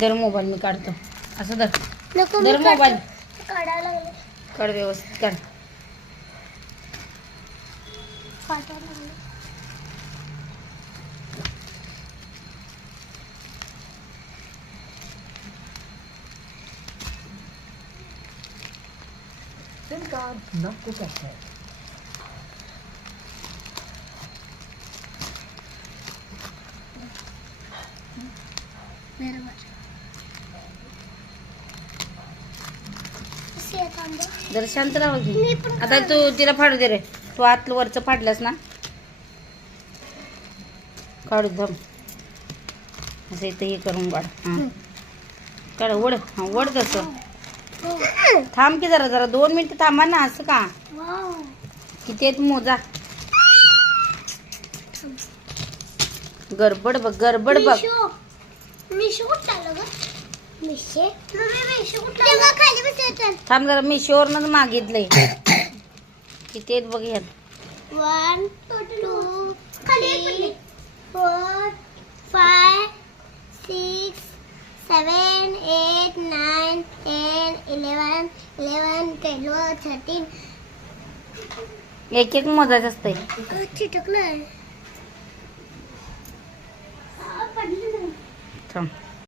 धर मोबाईल मी काढतो. असं धर धर मोबाईल काढायला लागले. काढ व्यवस्थित काढ. काढायला लागले. नको कसं आहे. जरा शांत राहा की. आता तू तिला फाडू दे रे. तू आतलं वरचं फाडलंस ना. काढू धम असं इथं हे करून काढ. हां काढ वड. हां वड तसं. थांब की जरा जरा 2 मिनिटं थांबा ना. असं का किती आहेत मोजा. गडबड बघ गडबड बघ. थांब जरा मी शोरनच मागितलंय. किती आहेत बघ ह्यात. 1 2 3 4 5 6 7 8 9 10 11 12 13. एक एक मोजायचं असतंय. चिटकलं. थांब